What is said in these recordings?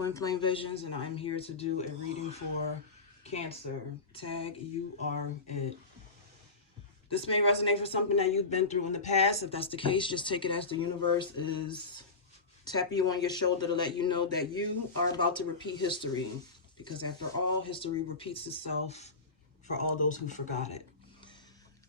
Twin Flame Visions, and I'm here to do a reading for Cancer. Tag, you are it. This may resonate for something that you've been through in the past. If that's the case, just take it as the universe is tapping you on your shoulder to let you know that you are about to repeat history. Because after all, history repeats itself for all those who forgot it.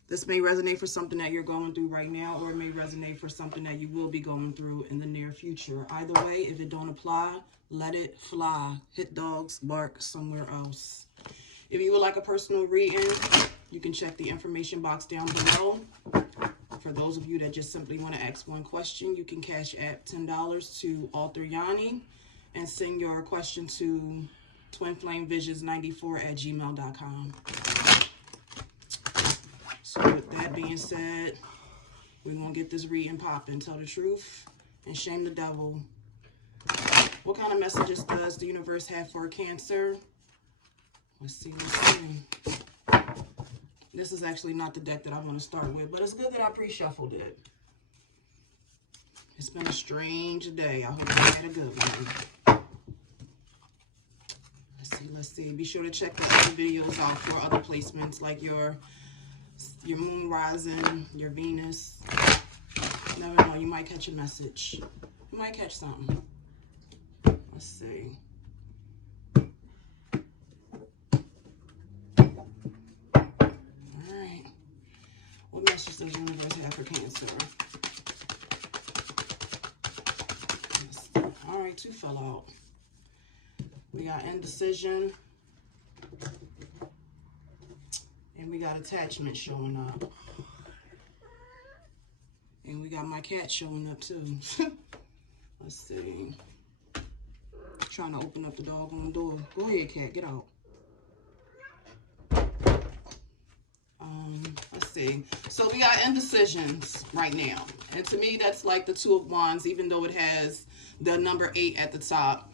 This may resonate for something that you're going through right now, or it may resonate for something that you will be going through in the near future. Either way, if it don't apply, let it fly. Hit dogs, bark somewhere else. If you would like a personal reading, you can check the information box down below. For those of you that just simply want to ask one question, you can cash app $10 to authoryani and send your question to twinflamevisions94@gmail.com. So with that being said, we're going to get this reading popping. Tell the truth and shame the devil. What kind of messages does the universe have for Cancer? Let's see. This is actually not the deck that I want to start with, but it's good that I pre-shuffled it. It's been a strange day. I hope you had a good one. Let's see. Be sure to check the other videos out for other placements like your moon rising, your Venus. You never know, you might catch a message. You might catch something. Let's see. Alright. What message does the universe have for Cancer? Alright, 2 fell out. We got indecision. And we got attachment showing up. And we got my cat showing up too. Let's see. Trying to open up the doggone door. Go ahead, cat, get out. Let's see. So we got indecisions right now. And to me, that's like the 2 of Wands, even though it has the number 8 at the top.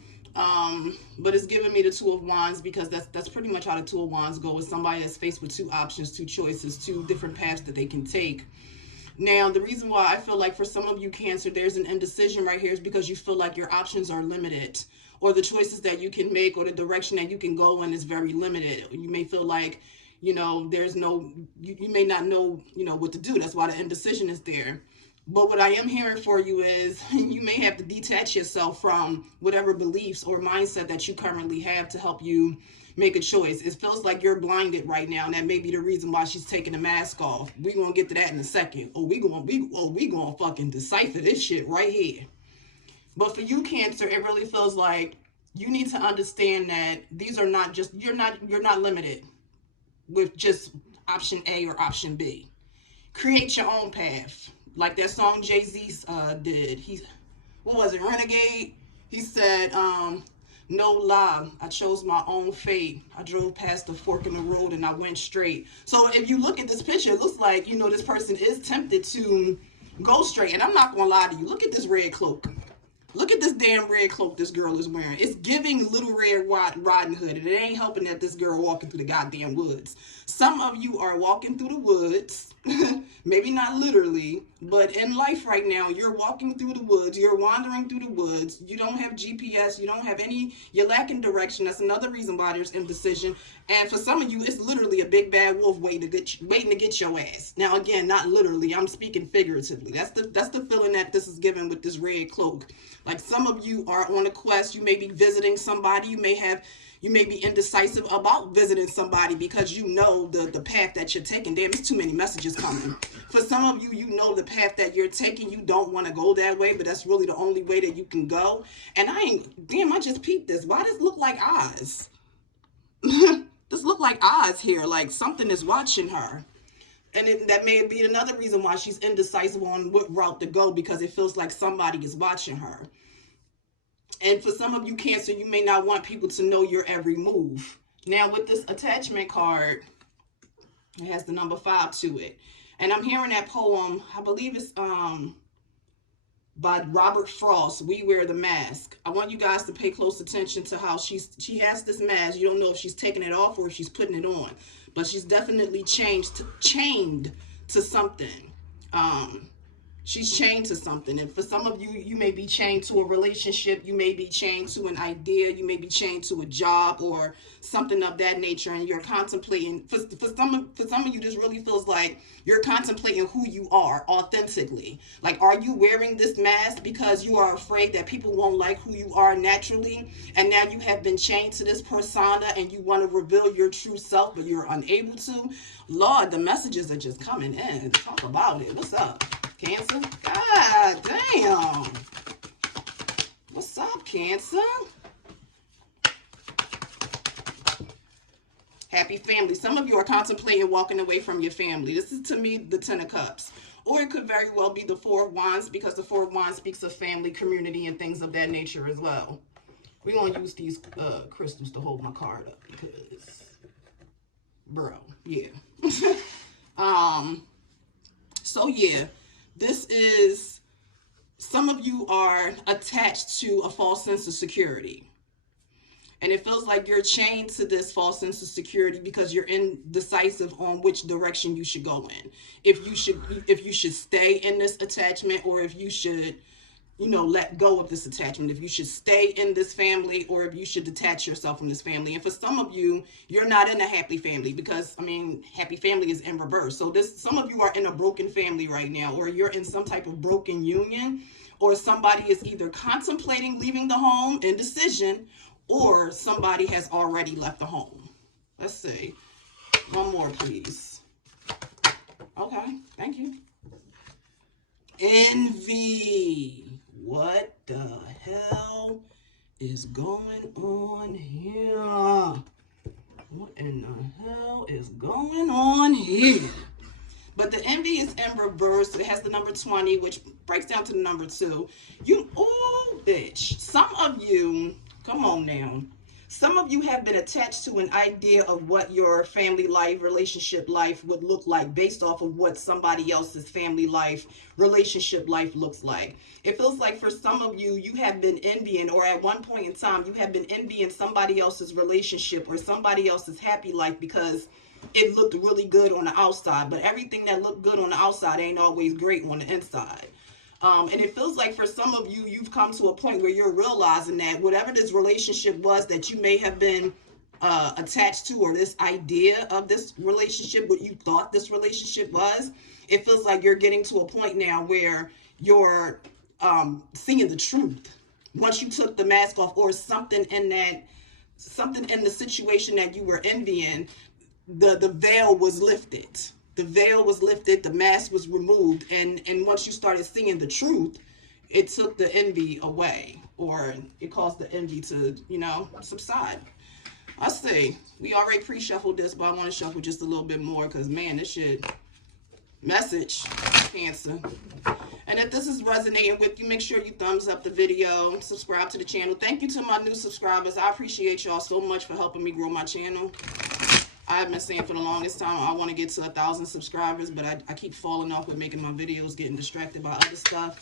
But it's giving me the 2 of Wands because that's pretty much how the 2 of Wands go, with somebody that's faced with 2 options, 2 choices, 2 different paths that they can take. Now, the reason why I feel like for some of you, Cancer, there's an indecision right here is because you feel like your options are limited, or the choices that you can make, or the direction that you can go in is very limited. You may feel like, you know, there's no, you may not know, you know, what to do. That's why the indecision is there. But what I am hearing for you is you may have to detach yourself from whatever beliefs or mindset that you currently have to help you make a choice. It feels like you're blinded right now, and that may be the reason why she's taking the mask off. We're going to get to that in a second. We going to fucking decipher this shit right here. But for you, Cancer, it really feels like you need to understand that these are not just, you're not limited with just option A or option B. Create your own path. Like that song Jay-Z did. What was it, Renegade? He said, no lie, I chose my own fate. I drove past the fork in the road and I went straight. So if you look at this picture, it looks like, you know, this person is tempted to go straight. And I'm not going to lie to you. Look at this red cloak. Look at this damn red cloak this girl is wearing. It's giving Little Red Riding Hood. And it ain't helping that this girl walking through the goddamn woods. Some of you are walking through the woods. Maybe not literally, but in life right now, you're walking through the woods. You're wandering through the woods. You don't have GPS. You don't have any, you're lacking direction. That's another reason why there's indecision. And for some of you, it's literally a big bad wolf waiting to get your ass. Now, again, not literally. I'm speaking figuratively. That's the feeling that this is given with this red cloak. Like some of you are on a quest. You may be visiting somebody. You may be indecisive about visiting somebody because you know the path that you're taking. Damn, it's too many messages coming. For some of you, you know the path that you're taking. You don't want to go that way, but that's really the only way that you can go. And I just peeped this. Why does it look like eyes? This look like eyes here, like something is watching her. And that may be another reason why she's indecisive on what route to go, because it feels like somebody is watching her. And for some of you, Cancer, you may not want people to know your every move. Now, with this attachment card, it has the number 5 to it. And I'm hearing that poem, I believe it's by Robert Frost, We Wear the Mask. I want you guys to pay close attention to how she has this mask. You don't know if she's taking it off or if she's putting it on. But she's definitely chained to something. She's chained to something. And for some of you, you may be chained to a relationship. You may be chained to an idea. You may be chained to a job or something of that nature. And you're contemplating. For some of you, this really feels like you're contemplating who you are authentically. Like, are you wearing this mask because you are afraid that people won't like who you are naturally? And now you have been chained to this persona and you want to reveal your true self, but you're unable to. Lord, the messages are just coming in. Talk about it. What's up, Cancer? God damn. What's up, Cancer? Happy family. Some of you are contemplating walking away from your family. This is, to me, the Ten of Cups. Or it could very well be the Four of Wands, because the Four of Wands speaks of family, community, and things of that nature as well. We're going to use these crystals to hold my card up because, bro, yeah. So yeah, this is, some of you are attached to a false sense of security. And it feels like you're chained to this false sense of security because you're indecisive on which direction you should go in. If you should stay in this attachment, or if you should, let go of this attachment. If you should stay in this family, or if you should detach yourself from this family. And for some of you, you're not in a happy family because, happy family is in reverse. So some of you are in a broken family right now, or you're in some type of broken union, or somebody is either contemplating leaving the home, indecision, or somebody has already left the home. Let's see. One more, please. Okay, thank you. Envy. What the hell is going on here? What in the hell is going on here? But the envy is in reverse. It has the number 20, which breaks down to the number 2. Oh, bitch. Some of you, come on now. Some of you have been attached to an idea of what your family life, relationship life would look like based off of what somebody else's family life, relationship life looks like. It feels like for some of you, you have been envying, or at one point in time, you have been envying somebody else's relationship or somebody else's happy life because it looked really good on the outside. But everything that looked good on the outside ain't always great on the inside. And it feels like for some of you, you've come to a point where you're realizing that whatever this relationship was that you may have been attached to, or this idea of this relationship, what you thought this relationship was, it feels like you're getting to a point now where you're seeing the truth. Once you took the mask off, or something in the situation that you were envying, the veil was lifted. The veil was lifted, the mask was removed, and once you started seeing the truth, it took the envy away, or it caused the envy to, subside. Let's see. We already pre-shuffled this, but I want to shuffle just a little bit more because, man, this shit, message, Cancer. And if this is resonating with you, make sure you thumbs up the video, subscribe to the channel. Thank you to my new subscribers. I appreciate y'all so much for helping me grow my channel. I've been saying for the longest time I want to get to 1,000 subscribers, but I keep falling off with making my videos, getting distracted by other stuff.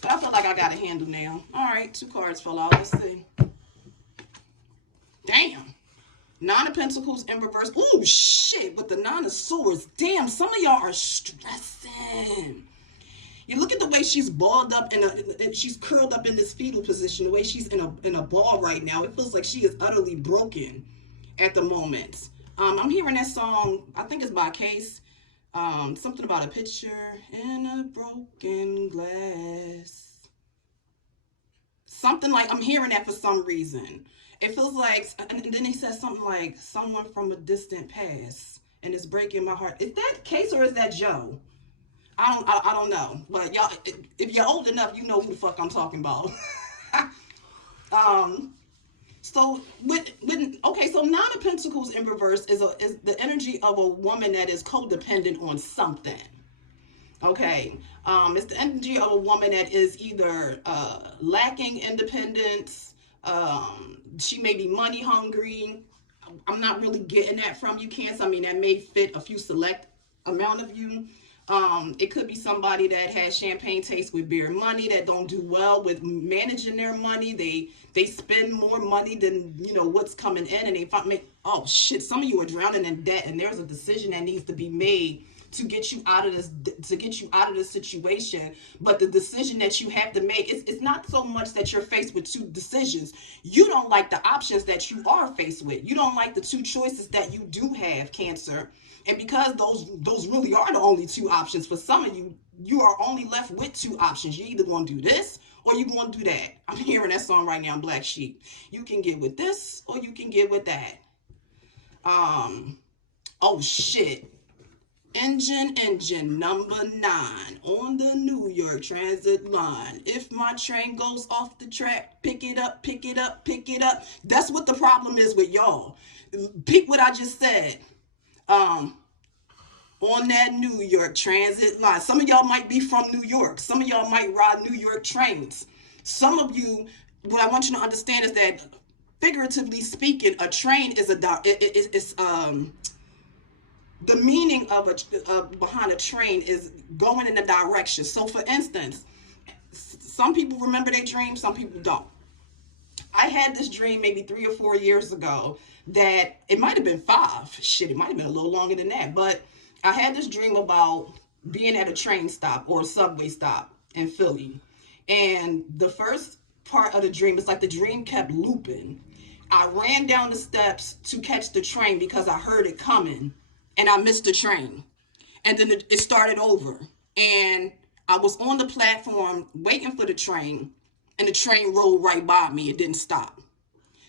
But I feel like I got a handle now. All right, 2 cards fell out. Let's see. Damn. 9 of Pentacles in reverse. Oh, shit, with the 9 of Swords. Damn, some of y'all are stressing. You look at the way she's balled up, she's curled up in this fetal position, the way she's in a ball right now. It feels like she is utterly broken at the moment. I'm hearing that song, I think it's by Case, something about a picture in a broken glass. Something like, I'm hearing that for some reason. It feels like, and then he says something like, someone from a distant past, and it's breaking my heart. Is that Case or is that Joe? I don't know. But y'all, if you're old enough, you know who the fuck I'm talking about. So so 9 of Pentacles in reverse is the energy of a woman that is codependent on something. Okay, it's the energy of a woman that is either lacking independence. She may be money hungry. I'm not really getting that from you, Cancer. That may fit a few select amount of you. It could be somebody that has champagne taste with beer money, that don't do well with managing their money. They spend more money than, what's coming in, and oh shit, some of you are drowning in debt, and there's a decision that needs to be made to get you out of this situation. But the decision that you have to make, it's not so much that you're faced with two decisions. You don't like the options that you are faced with. You don't like the two choices that you do have, Cancer. And because those really are the only two options for some of you, you are only left with two options. You're either going to do this or you're going to do that. I'm hearing that song right now, Black Sheep. You can get with this or you can get with that. Oh shit. Engine number 9 on the New York Transit line. If my train goes off the track, pick it up, pick it up, pick it up. That's what the problem is with y'all. Pick what I just said. On that New York Transit line. Some of y'all might be from New York. Some of y'all might ride New York trains. Some of you, what I want you to understand is that, figuratively speaking, a train is the meaning of behind a train is going in a direction. So, for instance, some people remember their dreams, some people don't. I had this dream maybe 3 or 4 years ago that it might have been 5. Shit, it might have been a little longer than that. But I had this dream about being at a train stop or a subway stop in Philly. And the first part of the dream, it's like the dream kept looping. I ran down the steps to catch the train because I heard it coming and I missed the train. And then it started over. And I was on the platform waiting for the train, and the train rolled right by me. It didn't stop.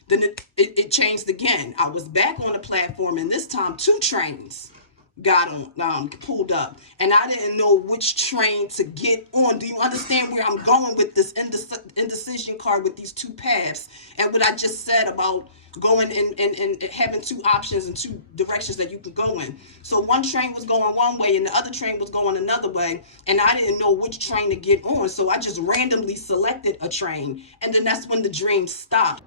Then it changed again. I was back on the platform, and this time 2 trains got on, pulled up, and I didn't know which train to get on. Do you understand where I'm going with this indecision card with these 2 paths and what I just said about going and having 2 options and 2 directions that you can go in? So one train was going one way and the other train was going another way, and I didn't know which train to get on, so I just randomly selected a train, and then that's when the dream stopped.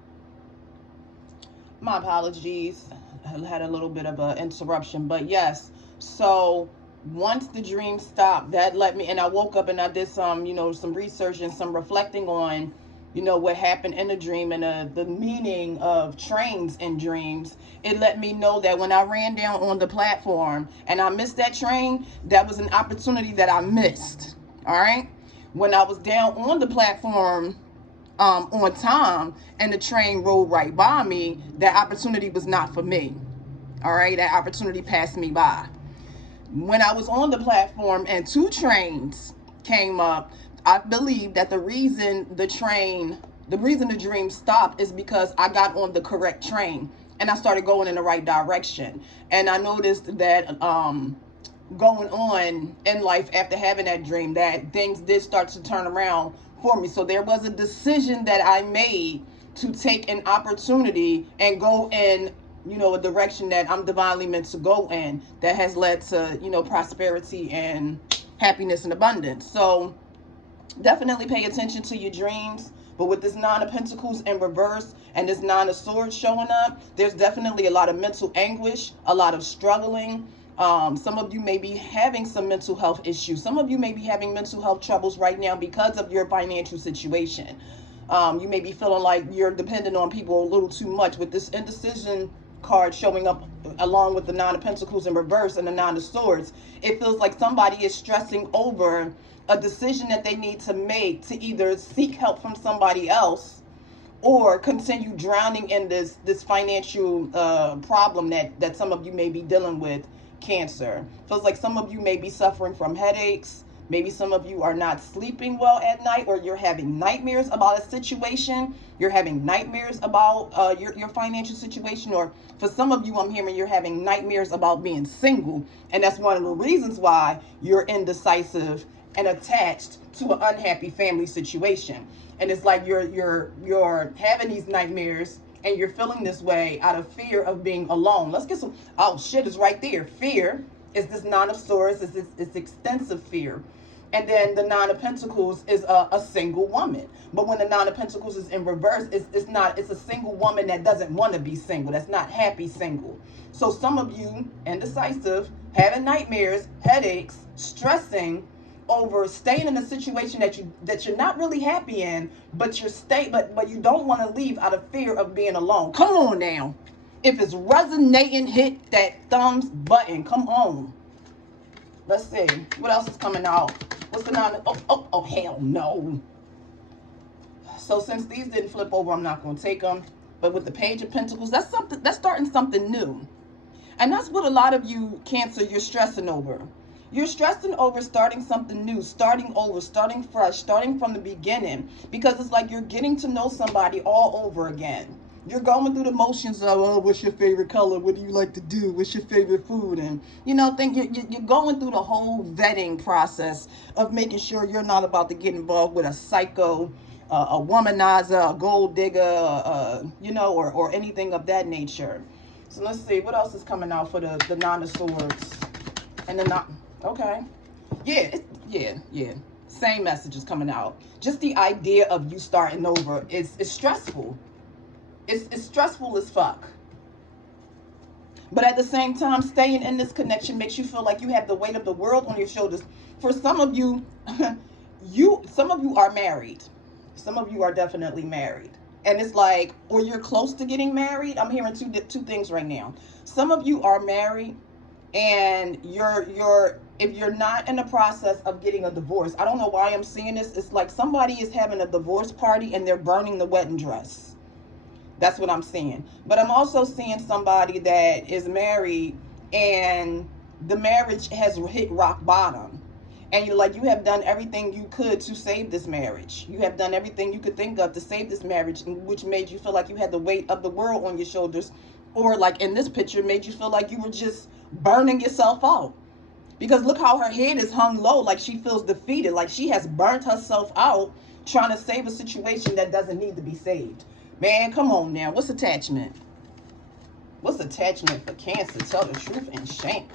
My apologies. I had a little bit of an interruption, but yes. So once the dream stopped, that let me, and I woke up and I did some, some research and some reflecting on, what happened in the dream and the meaning of trains in dreams. It let me know that when I ran down on the platform and I missed that train, that was an opportunity that I missed. All right. When I was down on the platform on time and the train rolled right by me, that opportunity was not for me. All right. That opportunity passed me by. When I was on the platform and 2 trains came up, I believe that the reason the dream stopped is because I got on the correct train and I started going in the right direction. And I noticed that going on in life after having that dream, that things did start to turn around for me. So there was a decision that I made to take an opportunity and go in a direction that I'm divinely meant to go in, that has led to, prosperity and happiness and abundance. So definitely pay attention to your dreams. But with this 9 of Pentacles in reverse and this 9 of Swords showing up, there's definitely a lot of mental anguish, a lot of struggling. Some of you may be having some mental health issues. Some of you may be having mental health troubles right now because of your financial situation. You may be feeling like you're dependent on people a little too much. With this indecision card showing up along with the 9 of Pentacles in reverse and the 9 of Swords, it feels like somebody is stressing over a decision that they need to make to either seek help from somebody else or continue drowning in this financial problem that some of you may be dealing with, Cancer. Feels like some of you may be suffering from headaches. Maybe some of you are not sleeping well at night, or you're having nightmares about a situation. You're having nightmares about your financial situation, or for some of you, I'm hearing you're having nightmares about being single, and that's one of the reasons why you're indecisive and attached to an unhappy family situation. And it's like you're having these nightmares and you're feeling this way out of fear of being alone. Let's get some, oh shit, it's right there. Fear is this 9 of Swords, it's extensive fear. And then the 9 of Pentacles is a single woman. But when the 9 of Pentacles is in reverse, it's a single woman that doesn't want to be single. That's not happy single. So some of you, indecisive, having nightmares, headaches, stressing over staying in a situation that you're not really happy in, but but you don't want to leave out of fear of being alone. Come on now. If it's resonating, hit that thumbs button. Come on. Let's see. What else is coming out? What's the nine? Oh, hell no. So since these didn't flip over, I'm not going to take them. But with the Page of Pentacles, that's something, that's starting something new. And that's what a lot of you, Cancer, you're stressing over. You're stressing over starting something new, starting over, starting fresh, starting from the beginning. Because it's like you're getting to know somebody all over again. You're going through the motions of, oh, what's your favorite color? What do you like to do? What's your favorite food? And, you know, you're going through the whole vetting process of making sure you're not about to get involved with a psycho, a womanizer, a gold digger, you know, or anything of that nature. So let's see, what else is coming out for the Nine of Swords? And the not, okay. Yeah, yeah. Same message is coming out. Just the idea of you starting over is stressful. It's stressful as fuck. But at the same time, staying in this connection makes you feel like you have the weight of the world on your shoulders. For some of you, some of you are married. Some of you are definitely married. And it's like, or you're close to getting married. I'm hearing two things right now. Some of you are married and if you're not in the process of getting a divorce, I don't know why I'm seeing this. It's like somebody is having a divorce party and they're burning the wedding dress. That's what I'm seeing. But I'm also seeing somebody that is married and the marriage has hit rock bottom. And you're like, you have done everything you could to save this marriage. You have done everything you could think of to save this marriage, which made you feel like you had the weight of the world on your shoulders. Or like in this picture, made you feel like you were just burning yourself out. Because look how her head is hung low, like she feels defeated, like she has burnt herself out trying to save a situation that doesn't need to be saved. Man, come on now. What's attachment? What's attachment for Cancer? Tell the truth and shame.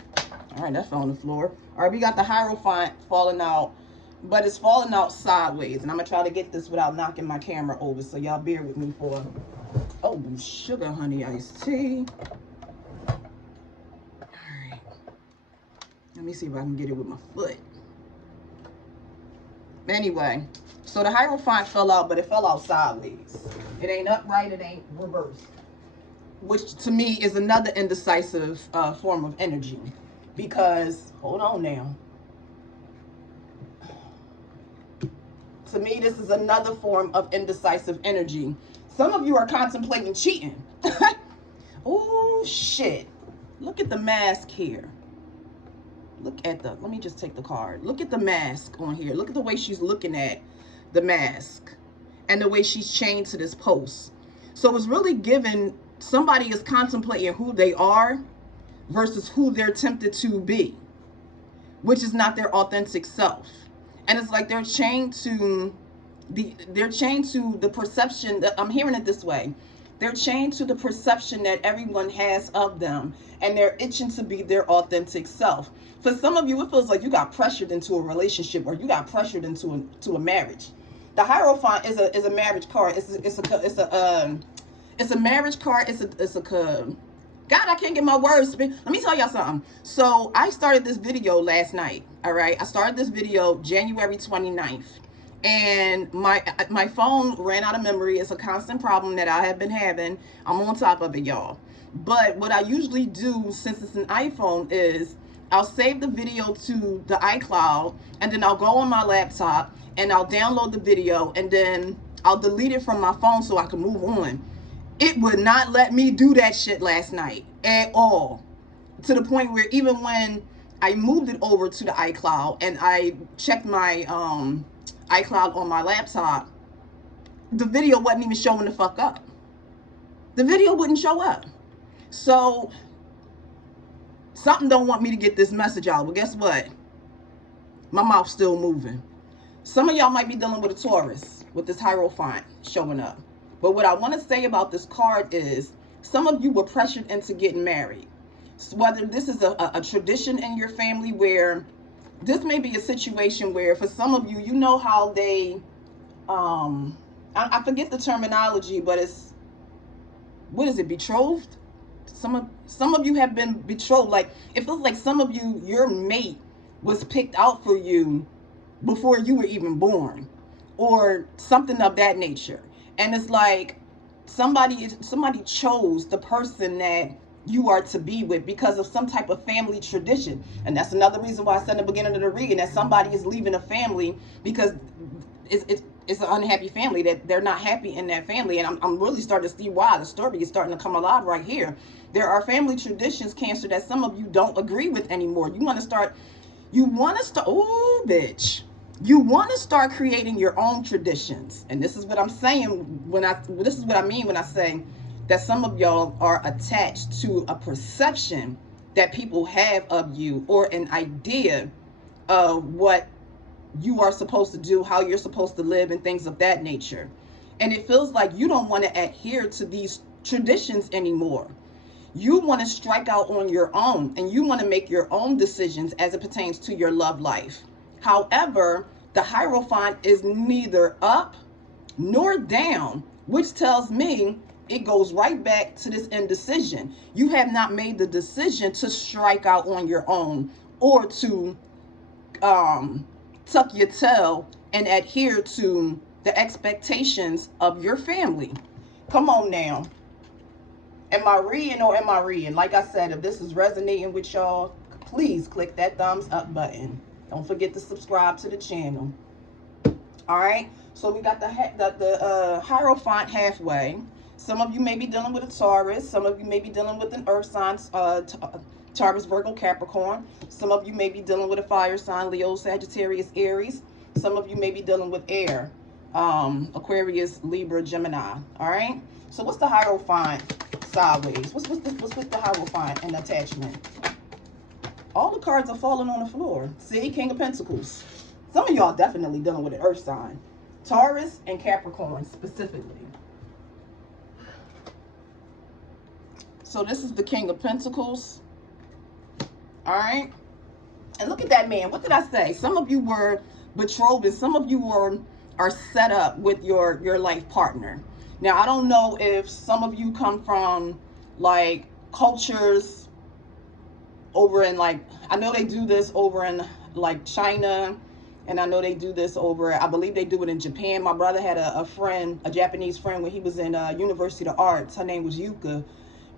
All right, that fell on the floor. All right, we got the Hierophant falling out, but it's falling out sideways. And I'm going to try to get this without knocking my camera over, so y'all bear with me for... Oh, sugar honey iced tea. All right. Let me see if I can get it with my foot. Anyway, so the Hierophant fell out, but it fell out sideways. It ain't upright, it ain't reversed. Which to me is another indecisive form of energy. Because, hold on now. To me, this is another form of indecisive energy. Some of you are contemplating cheating. Oh, shit. Look at the mask here. Look at the, let me just take the card. Look at the mask on here. Look at the way she's looking at the mask. And the way she's chained to this post. So it's really given, somebody is contemplating who they are versus who they're tempted to be. Which is not their authentic self. And it's like they're chained to the perception that, I'm hearing it this way. They're chained to the perception that everyone has of them. And they're itching to be their authentic self. For some of you, it feels like you got pressured into a relationship or you got pressured into a marriage. The Hierophant is a marriage card. It's a marriage card. God, I can't get my words. Let me tell y'all something. So I started this video last night. All right. I started this video January 29th. And my phone ran out of memory. It's a constant problem that I have been having. I'm on top of it, y'all. But what I usually do, since it's an iPhone, is I'll save the video to the iCloud. And then I'll go on my laptop and I'll download the video. And then I'll delete it from my phone so I can move on. It would not let me do that shit last night at all. To the point where even when I moved it over to the iCloud and I checked my iCloud on my laptop, the video wasn't even showing the fuck up. The video wouldn't show up. So something don't want me to get this message out. But guess what? My mouth's still moving. Some of y'all might be dealing with a Taurus with this Hierophant showing up. But what I want to say about this card is some of you were pressured into getting married. So whether this is a tradition in your family where this may be a situation where for some of you, you know how they, I forget the terminology, but it's, what is it, betrothed? Some of you have been betrothed. Like, it feels like some of you, your mate was picked out for you before you were even born or something of that nature. And it's like somebody chose the person that you are to be with because of some type of family tradition. And that's another reason why I said in the beginning of the reading that somebody is leaving a family because it's an unhappy family, that they're not happy in that family. And I'm really starting to see why. The story is starting to come alive right here. There are family traditions, Cancer, that some of you don't agree with anymore. You want to start, oh, bitch. You want to start creating your own traditions. And this is what I'm saying this is what I mean when I say that some of y'all are attached to a perception that people have of you, or an idea of what you are supposed to do, how you're supposed to live, and things of that nature. And it feels like you don't want to adhere to these traditions anymore. You want to strike out on your own, and you want to make your own decisions as it pertains to your love life. However, the Hierophant is neither up nor down, which tells me it goes right back to this indecision. You have not made the decision to strike out on your own, or to tuck your tail and adhere to the expectations of your family. Come on now. Am I reading or am I reading? Like I said, if this is resonating with y'all, please click that thumbs up button. Don't forget to subscribe to the channel. All right. So we got the Hierophant halfway. Some of you may be dealing with a Taurus. Some of you may be dealing with an Earth sign, Taurus, Virgo, Capricorn. Some of you may be dealing with a fire sign, Leo, Sagittarius, Aries. Some of you may be dealing with air, Aquarius, Libra, Gemini. All right. So what's the Hierophant sideways? What's with the Hierophant and attachment? All the cards are falling on the floor. See, King of Pentacles. Some of y'all definitely dealing with an earth sign. Taurus and Capricorn specifically. So this is the King of Pentacles. All right. And look at that man. What did I say? Some of you were betrothed, and some of you are set up with your life partner. Now, I don't know if some of you come from like cultures over in, like, I know they do this over in like China, and I know they do this over, I believe they do it in Japan. My brother had a friend, a Japanese friend, when he was in University of Arts. Her name was Yuka.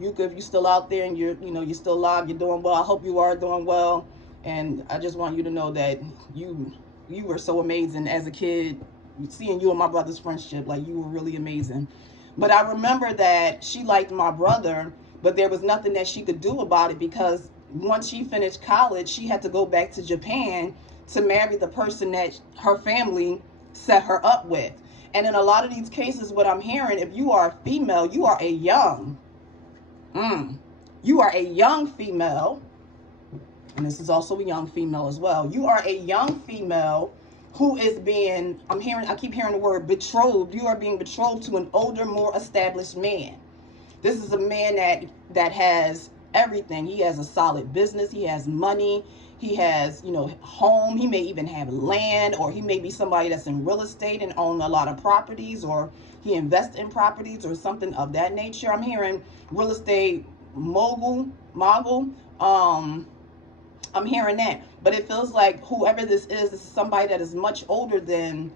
Yuka, if you're still out there and you're still alive, you're doing well. I hope you are doing well. And I just want you to know that you were so amazing as a kid. Seeing you and my brother's friendship, like, you were really amazing. But I remember that she liked my brother, but there was nothing that she could do about it, because once she finished college, she had to go back to Japan to marry the person that her family set her up with. And in a lot of these cases, what I'm hearing, if you are a female, you are a young female, and this is also a young female as well. You are a young female who is being, I keep hearing the word betrothed. You are being betrothed to an older, more established man. This is a man that has everything. He has a solid business. He has money. He has, home. He may even have land, or he may be somebody that's in real estate and own a lot of properties, or he invests in properties or something of that nature. I'm hearing real estate mogul. I'm hearing that. But it feels like whoever this is somebody that is much older than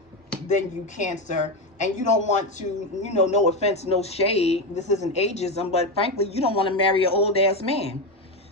you, Cancer. And you don't want to, no offense, no shade, this isn't ageism, but frankly, you don't want to marry an old ass man.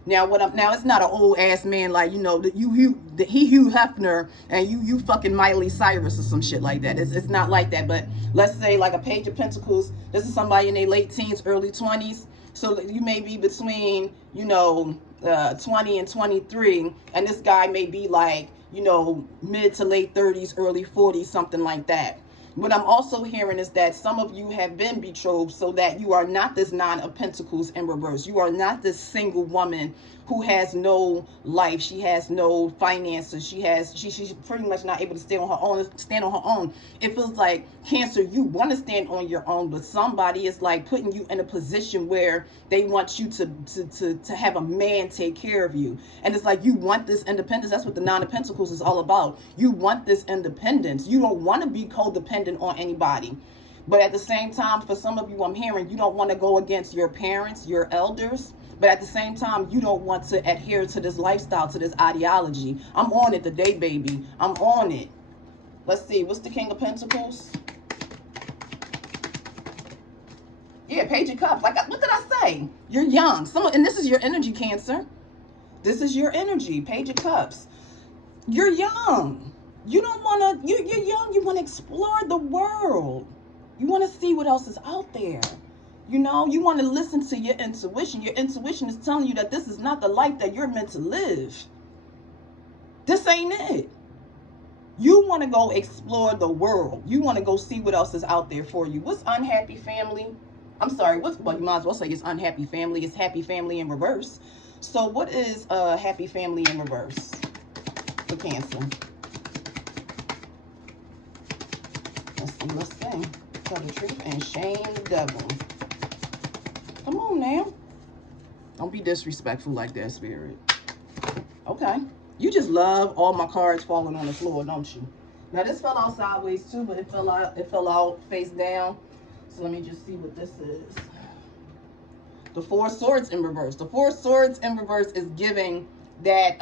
Now it's not an old ass man like, Hugh Hefner and you fucking Miley Cyrus or some shit like that. It's not like that. But let's say like a Page of Pentacles, this is somebody in their late teens, early 20s. So you may be between, 20 and 23, and this guy may be like, mid to late 30s, early 40s, something like that. What I'm also hearing is that some of you have been betrothed, so that you are not this Nine of Pentacles in reverse. You are not this single woman who has no life. She has no finances. She's pretty much not able to stand on her own. It feels like, Cancer, you want to stand on your own, but somebody is like putting you in a position where they want you to have a man take care of you. And it's like, you want this independence. That's what the Nine of Pentacles is all about. You want this independence. You don't want to be codependent on anybody. But at the same time, for some of you, I'm hearing you don't want to go against your parents, your elders. But at the same time, you don't want to adhere to this lifestyle, to this ideology. I'm on it today, baby. I'm on it. Let's see. What's the King of Pentacles? Yeah, Yeah, Page of Cups. Like, what did I say? You're young. And this is your energy, Cancer. This is your energy, Page of Cups. You're young. You don't want to, you're young. You want to explore the world. You want to see what else is out there. You know, you want to listen to your intuition. Your intuition is telling you that this is not the life that you're meant to live. This ain't it. You want to go explore the world. You want to go see what else is out there for you. What's unhappy family? I'm sorry, well, you might as well say it's unhappy family. It's happy family in reverse. So what is happy family in reverse for Cancer? Let's see. Tell the truth and shame the devil. Come on now. Don't be disrespectful like that, Spirit. Okay. You just love all my cards falling on the floor, don't you? Now this fell out sideways too, but it fell out face down. So let me just see what this is. The Four of Swords in reverse. The Four of Swords in reverse is giving that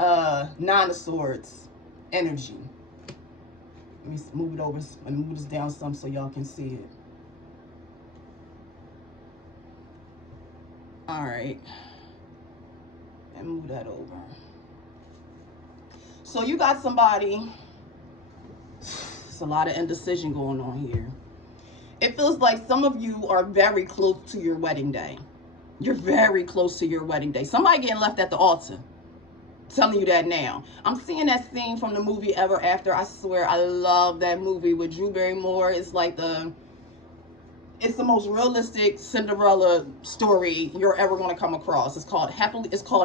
Nine of Swords energy. Let me move it over and move this down some so y'all can see it. All right. And move that over. So you got somebody, it's a lot of indecision going on here. It feels like some of you are very close to your wedding day. You're very close to your wedding day. Somebody getting left at the altar. I'm telling you that now. I'm seeing that scene from the movie Ever After. I swear, I love that movie with Drew Barrymore. It's like it's the most realistic Cinderella story you're ever going to come across. It's called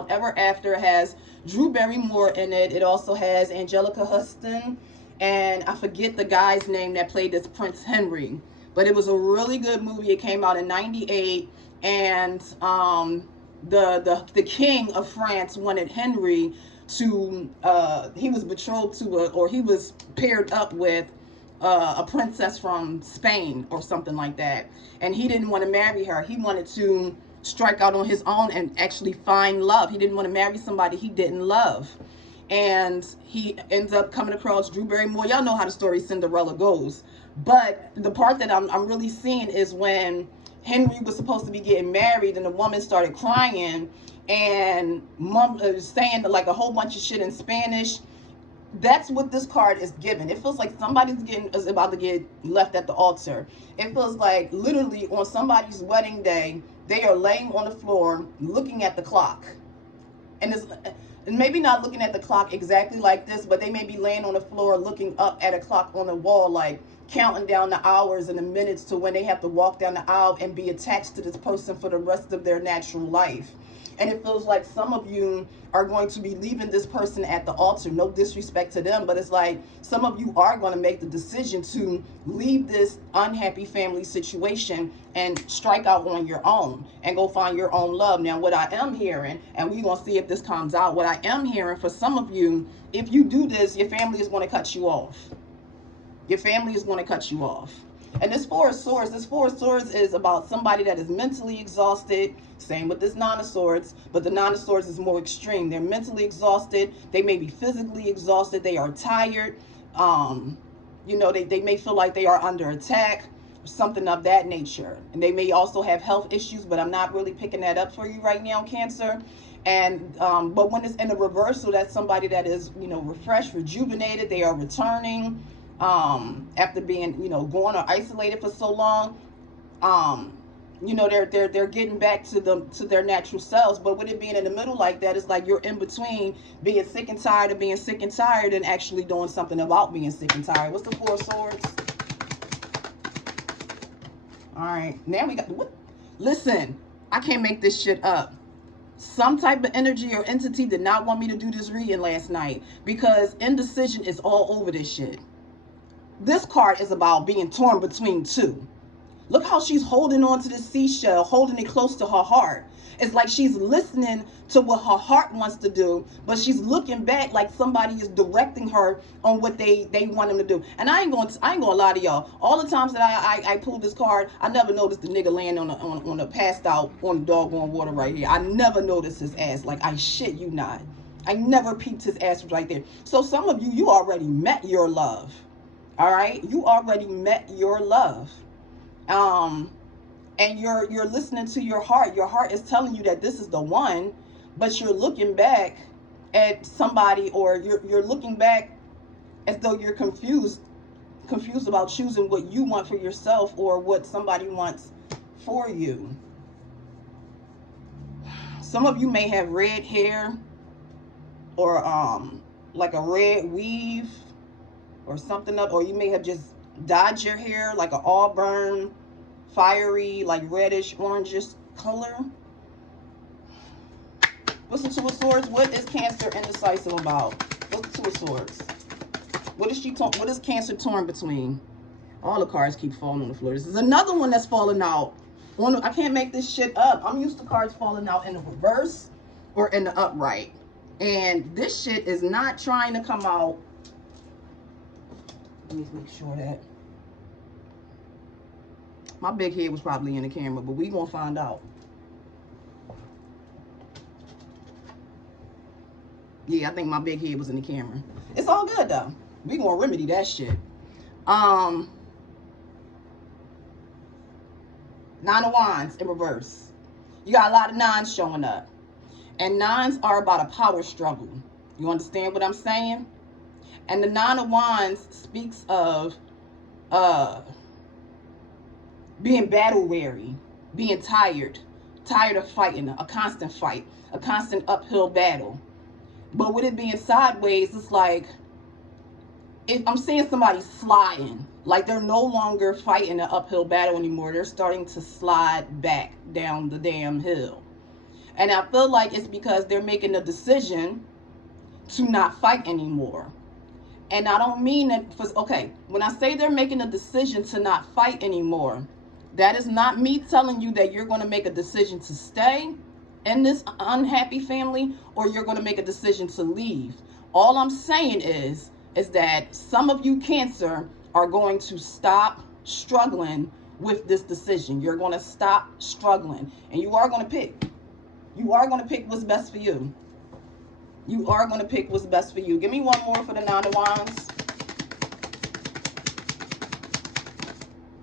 Ever After. It has Drew Barrymore in it. It also has Angelica Huston, and I forget the guy's name that played this Prince Henry. But it was a really good movie. It came out in '98, and the king of France wanted Henry to he was betrothed to or he was paired up with a princess from Spain or something like that, and he didn't want to marry her. He wanted to strike out on his own and actually find love. He didn't want to marry somebody he didn't love, and he ends up coming across Drew Barrymore. Y'all know how the story Cinderella goes, but the part that I'm really seeing is when Henry was supposed to be getting married and the woman started crying and saying like a whole bunch of shit in Spanish. That's what this card is giving. It feels like somebody's is about to get left at the altar. It feels like literally on somebody's wedding day, they are laying on the floor looking at the clock. And it's maybe not looking at the clock exactly like this, but they may be laying on the floor looking up at a clock on the wall, like counting down the hours and the minutes to when they have to walk down the aisle and be attached to this person for the rest of their natural life. And it feels like some of you are going to be leaving this person at the altar. No disrespect to them, but it's like some of you are going to make the decision to leave this unhappy family situation and strike out on your own and go find your own love. Now, what I am hearing, and we're going to see if this comes out, what I am hearing for some of you, if you do this, your family is going to cut you off. Your family is going to cut you off. And this Four of Swords is about somebody that is mentally exhausted. Same with this Nine of Swords, but the Nine of Swords is more extreme. They're mentally exhausted. They may be physically exhausted. They are tired. You know, they may feel like they are under attack, something of that nature. And they may also have health issues, but I'm not really picking that up for you right now, Cancer. And but when it's in a reversal, that's somebody that is, you know, refreshed, rejuvenated. They are returning after being, you know, gone or isolated for so long. You know, they're getting back to their natural selves. But with it being in the middle like that, it's like you're in between being sick and tired of being sick and tired and actually doing something about being sick and tired. What's the Four of Swords? All right, now we got what? Listen, I can't make this shit up. Some type of energy or entity did not want me to do this reading last night because indecision is all over this shit. This card is about being torn between two. Look how she's holding on to the seashell, holding it close to her heart. It's like she's listening to what her heart wants to do, but she's looking back like somebody is directing her on what they want them to do. And I ain't gonna lie to y'all. All the times that I pulled this card, I never noticed the nigga laying on the passed out on the doggone water right here. I never noticed his ass. Like, I shit you not. I never peeped his ass right there. So some of you already met your love. All right, you already met your love. And you're listening to your heart. Your heart is telling you that this is the one, but you're looking back at somebody, or you're looking back as though you're confused about choosing what you want for yourself or what somebody wants for you. Some of you may have red hair, or like a red weave or something up, or you may have just dyed your hair like an auburn, fiery, like reddish orangish color. What's the Two of Swords? What is Cancer indecisive about? What's the Two of Swords? What is Cancer torn between? All the cards keep falling on the floor. This is another one that's falling out. I can't make this shit up. I'm used to cards falling out in the reverse or in the upright. And this shit is not trying to come out. Let me make sure that. My big head was probably in the camera, but we gonna find out. Yeah, I think my big head was in the camera. It's all good though. We gonna remedy that shit. Nine of Wands in reverse. You got a lot of nines showing up. And nines are about a power struggle. You understand what I'm saying? And the Nine of Wands speaks of being battle weary, being tired of fighting, a constant fight, a constant uphill battle. But with it being sideways, it's like, if I'm seeing somebody sliding, like they're no longer fighting an uphill battle anymore. They're starting to slide back down the damn hill. And I feel like it's because they're making a decision to not fight anymore. And I don't mean that, okay, when I say they're making a decision to not fight anymore, that is not me telling you that you're going to make a decision to stay in this unhappy family or you're going to make a decision to leave. All I'm saying is that some of you Cancer are going to stop struggling with this decision. You're going to stop struggling, and you are going to pick. You are going to pick what's best for you. You are going to pick what's best for you. Give me one more for the Nine of Wands.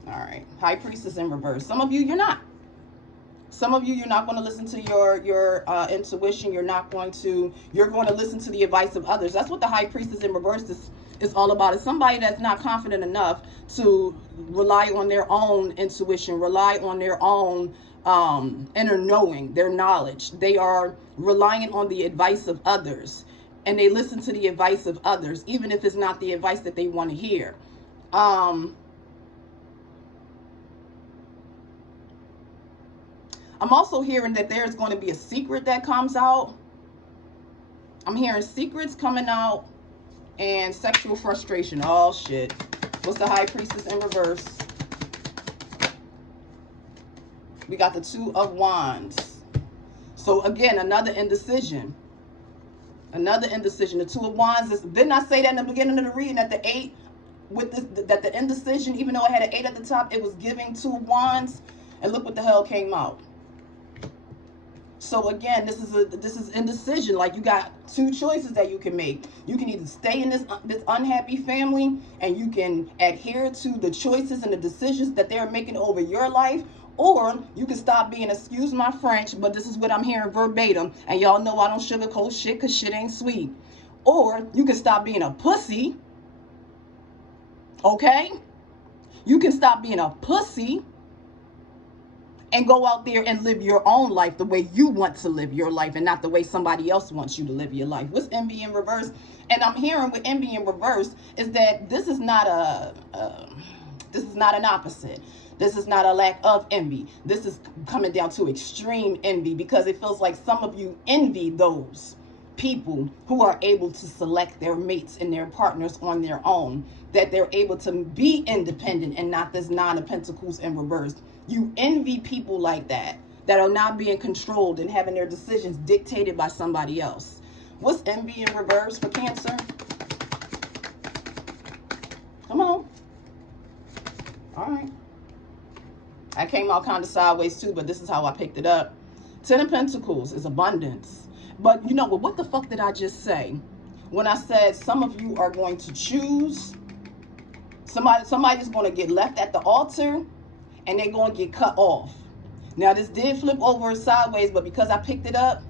All right. High Priestess in reverse. Some of you, you're not. Some of you, you're not going to listen to your intuition. You're going to listen to the advice of others. That's what the High Priestess in reverse is all about. It's somebody that's not confident enough to rely on their own intuition, rely on their own inner knowing, their knowledge. They are relying on the advice of others, and they listen to the advice of others, even if it's not the advice that they want to hear. I'm also hearing that there's going to be a secret that comes out. I'm hearing secrets coming out and sexual frustration. Oh, shit. What's the High Priestess in reverse? We got the Two of Wands. So, again, another indecision. Another indecision. The Two of Wands is... Didn't I say that in the beginning of the reading that the 8... that the indecision, even though it had an 8 at the top, it was giving Two of Wands? And look what the hell came out. So again, this is indecision. Like, you got two choices that you can make. You can either stay in this unhappy family and you can adhere to the choices and the decisions that they're making over your life, or you can stop being, excuse my French, but this is what I'm hearing verbatim, and y'all know I don't sugarcoat shit because shit ain't sweet. Or you can stop being a pussy. Okay? You can stop being a pussy and go out there and live your own life the way you want to live your life, and not the way somebody else wants you to live your life. What's envy in reverse? And I'm hearing with envy in reverse is that this is not this is not an opposite. This is not a lack of envy. This is coming down to extreme envy, because it feels like some of you envy those people who are able to select their mates and their partners on their own, that they're able to be independent and not this Nine of Pentacles in reverse. You envy people like that are not being controlled and having their decisions dictated by somebody else. What's envy in reverse for Cancer? Come on. All right. I came out kind of sideways too, but this is how I picked it up. 10 of Pentacles is abundance. But you know what the fuck did I just say? When I said some of you are going to choose, somebody's going to get left at the altar, and they're going to get cut off. Now, this did flip over sideways, but because I picked it up,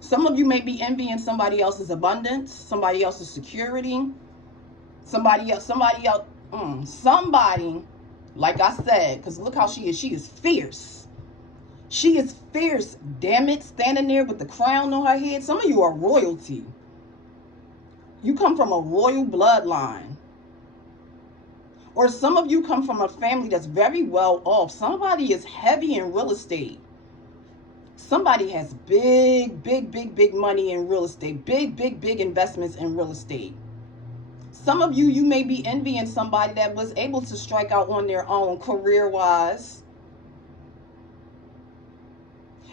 some of you may be envying somebody else's abundance, somebody else's security, somebody, like I said, because look how she is. She is fierce. She is fierce, damn it, standing there with the crown on her head. Some of you are royalty. You come from a royal bloodline. Or some of you come from a family that's very well off. Somebody is heavy in real estate. Somebody has big money in real estate. Big investments in real estate. Some of you, you may be envying somebody that was able to strike out on their own career-wise.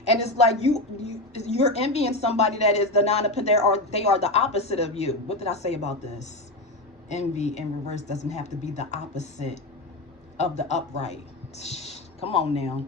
And it's like you're envying somebody that is the they are the opposite of you. What did I say about this? Envy in reverse doesn't have to be the opposite of the upright. Come on now.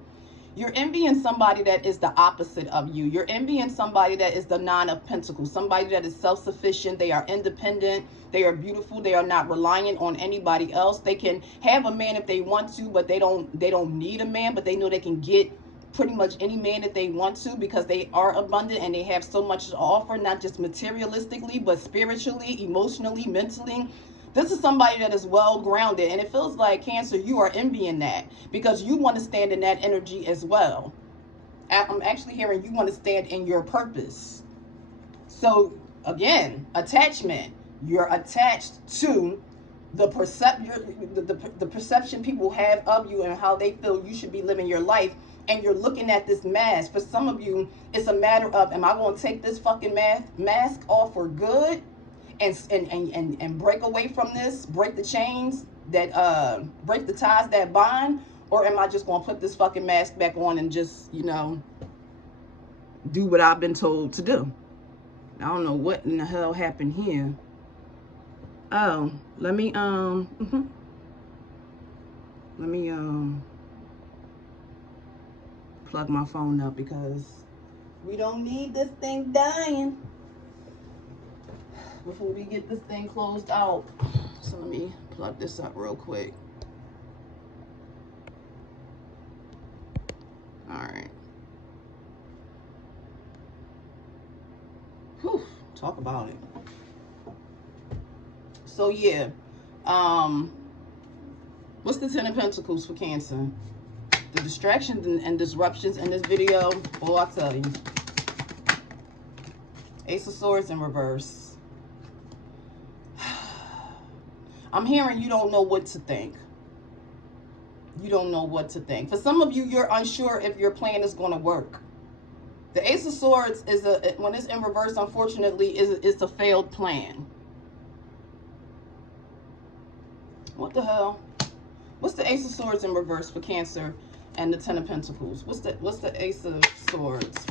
You're envying somebody that is the opposite of you. You're envying somebody that is the Nine of Pentacles. Somebody that is self-sufficient. They are independent. They are beautiful. They are not reliant on anybody else. They can have a man if they want to, but they don't need a man, but they know they can get pretty much any man that they want to because they are abundant and they have so much to offer, not just materialistically, but spiritually, emotionally, mentally. This is somebody that is well grounded, and it feels like, Cancer, you are envying that because you want to stand in that energy as well. I'm actually hearing you want to stand in your purpose. So again, attachment. You're attached to the perception people have of you and how they feel you should be living your life. And you're looking at this mask. For some of you, it's a matter of, am I going to take this fucking mask off for good and break away from this, break the chains that break the ties that bind, or am I just going to put this fucking mask back on and just, you know, do what I've been told to do? I don't know what in the hell happened here. Oh, let me plug my phone up because we don't need this thing dying before we get this thing closed out. So let me plug this up real quick. All right. Whew, talk about it. So yeah, what's the Ten of Pentacles for Cancer? The distractions and disruptions in this video, oh, I'll tell you. Ace of Swords in reverse. I'm hearing you don't know what to think. You don't know what to think. For some of you, you're unsure if your plan is going to work. The Ace of Swords is when it's in reverse, unfortunately, it's a failed plan. What the hell? What's the Ace of Swords in reverse for Cancer and the Ten of Pentacles? What's the Ace of Swords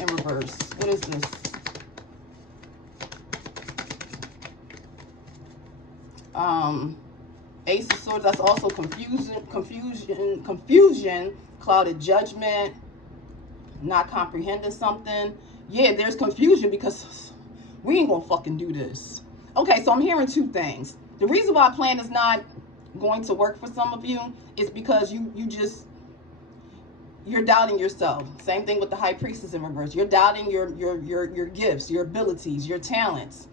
in reverse? What is this? Ace of Swords, that's also confusion, clouded judgment, not comprehending something. Yeah, there's confusion because we ain't gonna fucking do this. Okay, so I'm hearing two things. The reason why a plan is not going to work for some of you is because you're doubting yourself. Same thing with the High Priestess in reverse. You're doubting your gifts, your abilities, your talents.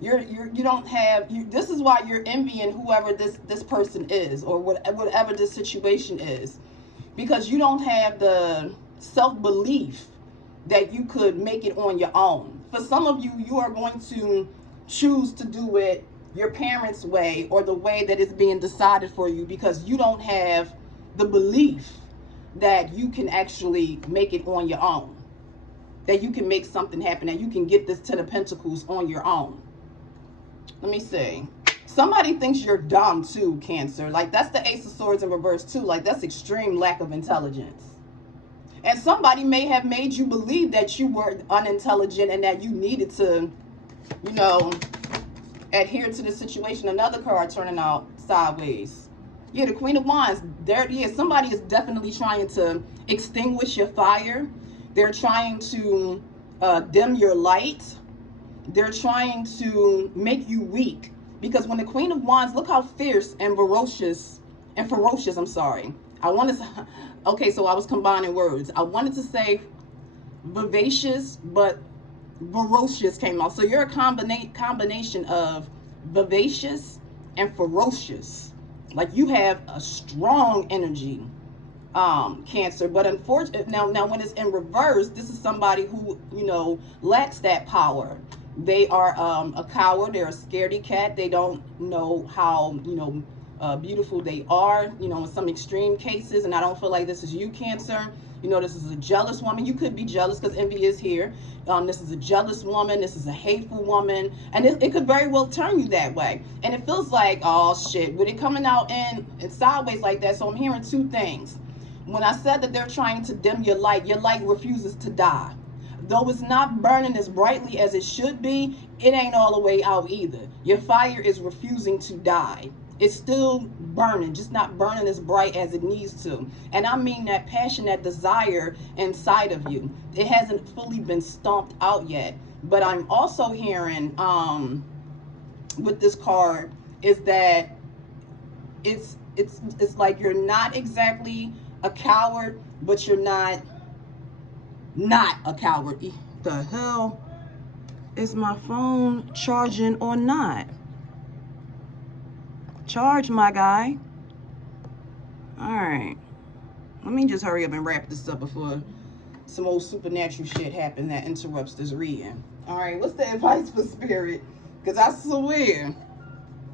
You don't have, this is why you're envying whoever this person is, or whatever this situation is, because you don't have the self-belief that you could make it on your own. For some of you, you are going to choose to do it your parents' way or the way that it's being decided for you because you don't have the belief that you can actually make it on your own, that you can make something happen, that you can get this Ten of Pentacles on your own. Let me see. Somebody thinks you're dumb too, Cancer. Like, that's the Ace of Swords in reverse too. Like, that's extreme lack of intelligence. And somebody may have made you believe that you were unintelligent and that you needed to, you know, adhere to the situation. Another card turning out sideways. Yeah, the Queen of Wands. Somebody is definitely trying to extinguish your fire. They're trying to dim your light. They're trying to make you weak. Because when the Queen of Wands, look how fierce and ferocious, I wanted to, okay, so I was combining words. I wanted to say vivacious, but ferocious came out. So you're a combination of vivacious and ferocious. Like you have a strong energy, Cancer. But unfortunately, now when it's in reverse, this is somebody who, lacks that power. They are a coward. They're a scaredy cat. They don't know how, beautiful they are, in some extreme cases. And I don't feel like this is you, Cancer. This is a jealous woman. You could be jealous because envy is here. This is a jealous woman. This is a hateful woman. And it could very well turn you that way. And it feels like, oh, shit, with it coming out in sideways like that. So I'm hearing two things. When I said that they're trying to dim your light refuses to die. Though it's not burning as brightly as it should be, it ain't all the way out either. Your fire is refusing to die. It's still burning, just not burning as bright as it needs to. And I mean that passion, that desire inside of you. It hasn't fully been stomped out yet. But I'm also hearing with this card is that it's like you're not exactly a coward, but you're not a coward. The hell, is my phone charging or not? Charge, my guy. All right, let me just hurry up and wrap this up before some old supernatural shit happens that interrupts this reading. All right, what's the advice for spirit? Because I swear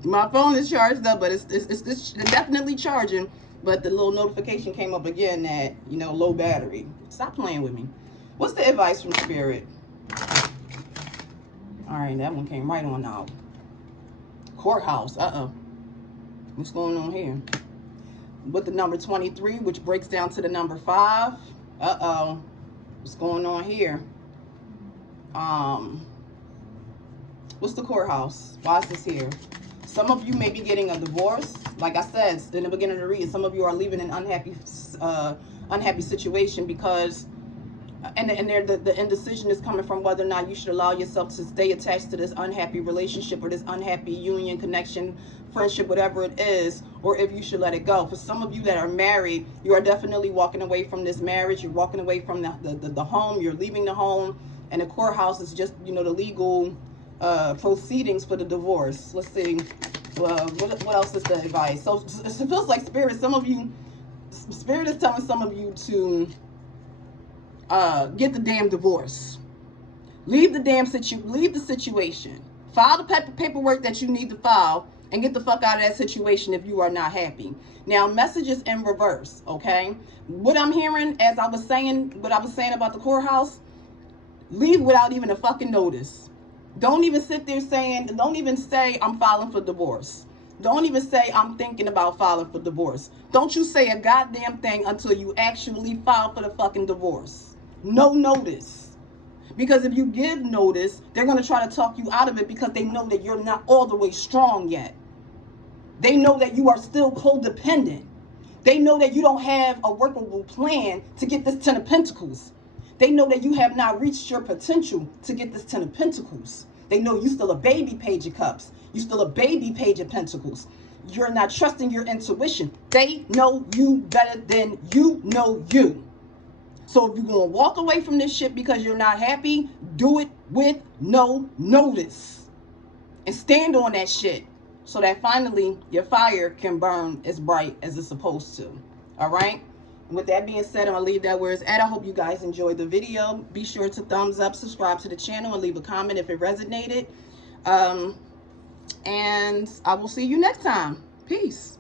my phone is charged up, but it's definitely charging. But the little notification came up again that, low battery. Stop playing with me. What's the advice from spirit? All right, that one came right on out. Courthouse. What's going on here? With the number 23, which breaks down to the number 5. What's going on here? What's the courthouse? Why is this here? Some of you may be getting a divorce. Like I said in the beginning of the read, some of you are leaving an unhappy situation because, and the indecision is coming from whether or not you should allow yourself to stay attached to this unhappy relationship or this unhappy union, connection, friendship, whatever it is, or if you should let it go. For some of you that are married, you are definitely walking away from this marriage. You're walking away from the home. You're leaving the home, and the courthouse is just, the legal proceedings for the divorce. Let's see. What else is the advice? So it feels like spirit is telling some of you to get the damn divorce. Leave the situation. File the paperwork that you need to file and get the fuck out of that situation if you are not happy. Now, messages in reverse, okay? What I'm hearing, as I was saying, about the courthouse, leave without even a fucking notice. Don't even sit there don't even say I'm filing for divorce. Don't even say I'm thinking about filing for divorce. Don't you say a goddamn thing until you actually file for the fucking divorce. No notice. Because if you give notice, they're going to try to talk you out of it because they know that you're not all the way strong yet. They know that you are still codependent. They know that you don't have a workable plan to get this 10 of Pentacles. They know that you have not reached your potential to get this 10 of Pentacles. They know you still a baby Page of Cups. You still a baby Page of Pentacles. You're not trusting your intuition. They know you better than you know you. So if you're going to walk away from this shit because you're not happy, do it with no notice. And stand on that shit so that finally your fire can burn as bright as it's supposed to. All right? With that being said, I'm going to leave that where it's at. I hope you guys enjoyed the video. Be sure to thumbs up, subscribe to the channel, and leave a comment if it resonated. And I will see you next time. Peace.